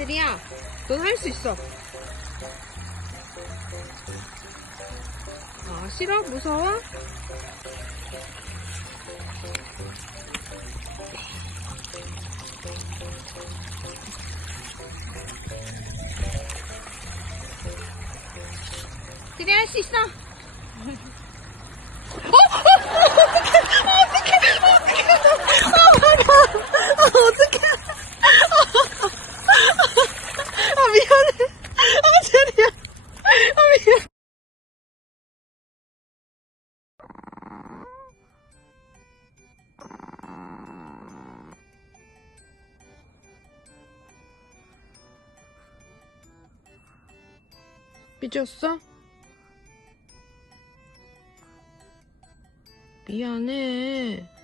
세리야, 넌 할 수 있어. 아, 싫어? 무서워? 세리야, 할 수 있어. 미안해. 세리야. 미안. 삐졌어? 미안해.